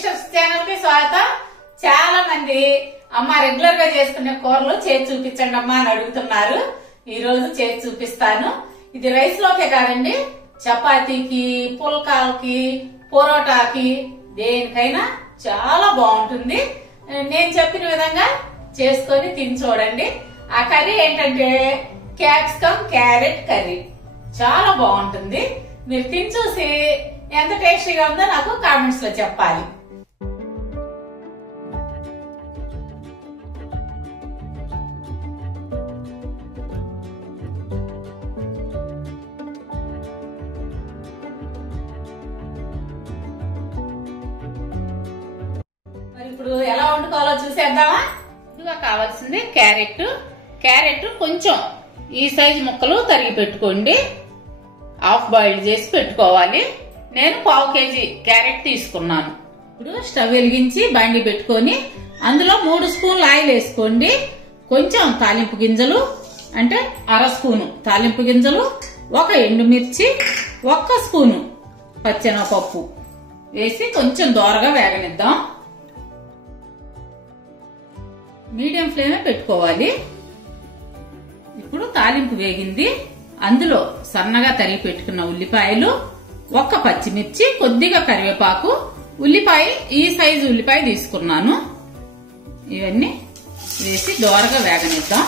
Sisters channel కి స్వాగతం. చాలా మంది అమ్మ రెగ్యులర్ గా చేసుకునే కూరలు చేసి చూపించండి అమ్మా అని అడుగుతున్నారు. ఈ రోజు చేసి చూపిస్తాను. ఇది రైస్ లోకే కాదండి, చపాతీకి, పుల్కాలకి, పొరోటాకి, దేనికైనా చాలా బాగుంటుంది. నేను చెప్పిన విధంగా చేసుకొని తిని చూడండి. ఆ కర్రీ ఏంటంటే క్యాప్సికమ్ క్యారెట్ కర్రీ. చాలా బాగుంటుంది. మీరు తిని చూసి ఎంత టేస్టీగా ఉందో నాకు కామెంట్స్ లో చెప్పాలి. మరి ఇప్పుడు ఎలా వండుకోవాలో చూసేద్దామా. ఇదిగా కావాల్సింది క్యారెట్ కొంచెం ఈ సైజు ముక్కలు తరిగి పెట్టుకోండి. హాఫ్ బాయిల్డ్ చేసి పెట్టుకోవాలి. నేను 1/2 kg క్యారెట్ తీసుకున్నాను. ఇప్పుడు స్టవ్ వెలిగించి బండి పెట్టుకొని అందులో 3 స్పూన్లు ఆయిల్ వేసుకోండి. కొంచెం తాలింపు గింజలు అంటే 1/2 స్పూను తాలింపు గింజలు, 1 ఎండుమిర్చి, 1 స్పూను పచ్చెనగపప్పు వేసి కొంచెం దోరగా వేగనిద్దాం. మీడియం ఫ్లేమ్ పెట్టుకోవాలి. ఇప్పుడు తాలింపు వేగింది. అందులో సన్నగా తరిగి పెట్టుకున్న ఉల్లిపాయలు, 1 పచ్చిమిర్చి, కొద్దిగా కరివేపాకు, ఉల్లిపాయ ఈ సైజు ఉల్లిపాయ తీసుకున్నాను. ఇవన్నీ వేసి దోరగా వేగనిద్దాం.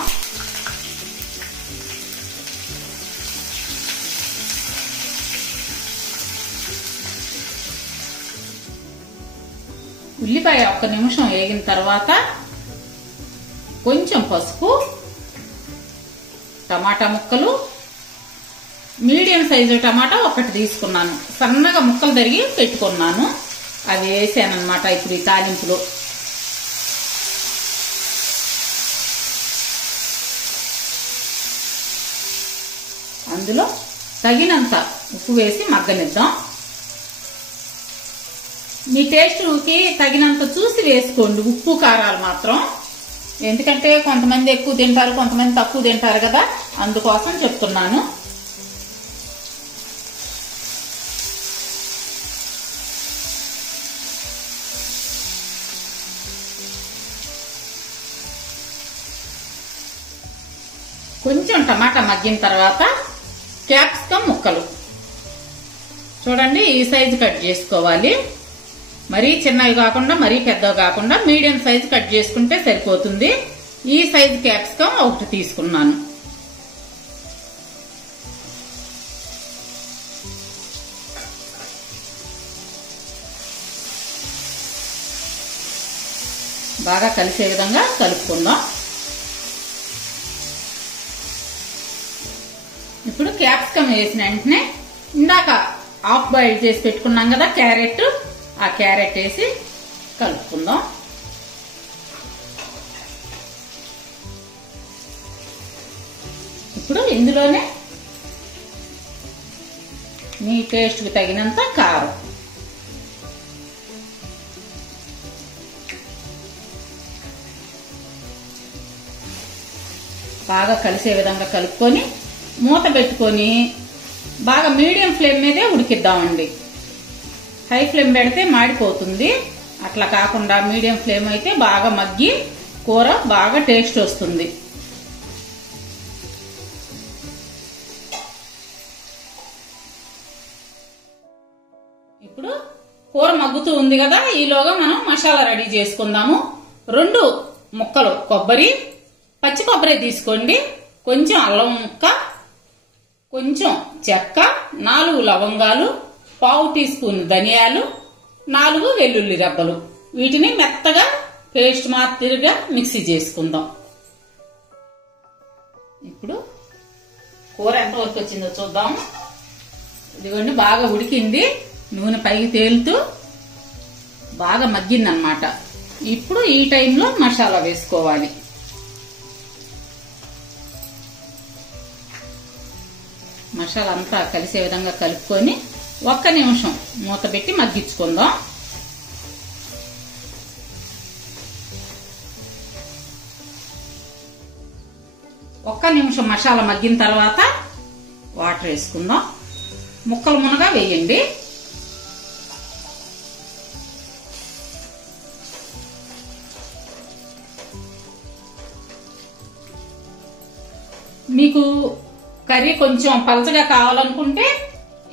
ఉల్లిపాయ 1 నిమిషం వేగిన తర్వాత కొంచెం పసుపు, టమాటా ముక్కలు, మీడియం సైజు టమాటా 1 తీసుకున్నాను. సన్నగా ముక్కలు తరిగి పెట్టుకున్నాను. అవి వేసానమాట ఇప్పుడు ఈ తాలింపులో. అందులో తగినంత ఉప్పు వేసి మగ్గనిద్దాం. మీ టేస్ట్కి తగినంత చూసి వేసుకోండి ఉప్పు కారాలు మాత్రం. ఎందుకంటే కొంతమంది ఎక్కువ తింటారు, కొంతమంది తక్కువ తింటారు కదా, అందుకోసం చెప్తున్నాను. కొంచెం టమాటా మగ్గిన తర్వాత క్యాప్సికమ్ ముక్కలు చూడండి ఈ సైజు కట్ చేసుకోవాలి. మరీ చిన్నవి కాకుండా మరీ పెద్దవి కాకుండా మీడియం సైజు కట్ చేసుకుంటే సరిపోతుంది. ఈ సైజు క్యాప్సికమ్ 1 తీసుకున్నాను. బాగా కలిసే విధంగా కలుపుకుందాం. ఇప్పుడు క్యాప్సికమ్ వేసిన వెంటనే ఇందాక హాఫ్ బాయిల్ చేసి పెట్టుకున్నాం కదా క్యారెట్, ఆ క్యారెట్ వేసి కలుపుకుందాం. ఇప్పుడు ఇందులోనే మీ టేస్ట్కి తగినంత కారం, బాగా కలిసే విధంగా కలుపుకొని మూత పెట్టుకొని బాగా మీడియం ఫ్లేమ్ మీదే ఉడికిద్దామండి. హై ఫ్లేమ్ పెడితే మాడిపోతుంది. అట్లా కాకుండా మీడియం ఫ్లేమ్ అయితే బాగా మగ్గి కూర బాగా టేస్ట్ వస్తుంది. ఇప్పుడు కూర మగ్గుతూ ఉంది కదా, ఈలోగా మనం మసాలా రెడీ చేసుకుందాము. 2 ముక్కలు కొబ్బరి, పచ్చి కొబ్బరి తీసుకోండి. కొంచెం అల్లం ముక్క, కొంచెం చెక్క, 4 లవంగాలు, 1/2 టీ స్పూన్ ధనియాలు, 4 వెల్లుల్లి రెబ్బలు. వీటిని మెత్తగా పేస్ట్ మాదిరిగా మిక్సీ చేసుకుందాం. ఇప్పుడు కూర ఎంతవరకు వచ్చిందో చూద్దాం. ఇదిగోండి బాగా ఉడికింది. నూనె పైకి తేలుతూ బాగా మగ్గిందనమాట. ఇప్పుడు ఈ టైంలో మసాలా వేసుకోవాలి. మసాలా అంతా కలిసే విధంగా కలుపుకొని 1 నిమిషం మూత పెట్టి మగ్గించుకుందాం. ఒక్క నిమిషం మసాలా మగ్గిన తర్వాత వాటర్ వేసుకుందాం. ముక్కలు మునగా వేయండి. మీకు కర్రీ కొంచెం పలచగా కావాలనుకుంటే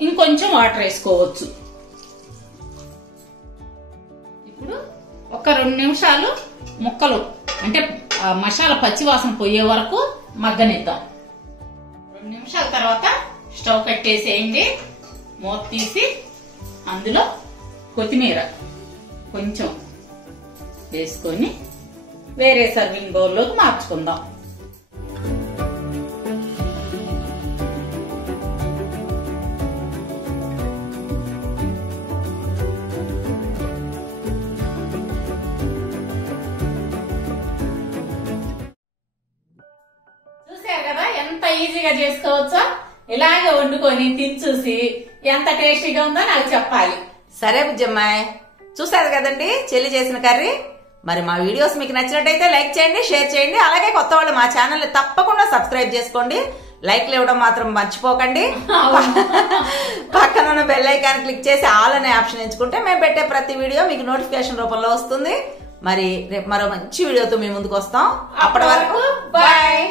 ఇంకొంచెం వాటర్ వేసుకోవచ్చు. ఇప్పుడు ఒక 2 నిమిషాలు ముక్కలు అంటే మసాలా పచ్చివాసన పోయే వరకు మగ్గనిద్దాం. 2 నిమిషాల తర్వాత స్టవ్ కట్టేసేయండి. మూత తీసి అందులో కొత్తిమీర కొంచెం వేసుకొని వేరే సర్వింగ్ బౌల్లోకి మార్చుకుందాం. చూసారు కదా ఎంత ఈజీగా చేసుకోవచ్చో. ఇలాగే వండుకొని తిని చూసి ఎంత టేస్టీగా ఉందో నాకు చెప్పాలి. సరే బుజ్జమ్మాయి, చూసారు కదండి చెల్లి చేసిన కర్రీ. మరి మా వీడియోస్ మీకు నచ్చినట్టయితే లైక్ చేయండి, షేర్ చేయండి. అలాగే కొత్త వాళ్ళు మా ఛానల్ ని తప్పకుండా సబ్స్క్రైబ్ చేసుకోండి. లైక్లు ఇవ్వడం మాత్రం మర్చిపోకండి. పక్కన ఉన్న బెల్ ఐకాన్ క్లిక్ చేసి ఆల్ అనే ఆప్షన్ ఎంచుకుంటే మేము పెట్టే ప్రతి వీడియో మీకు నోటిఫికేషన్ రూపంలో వస్తుంది. మరి రేపు మరో మంచి వీడియోతో మీ ముందుకు వస్తాం. అప్పటి వరకు బాయ్.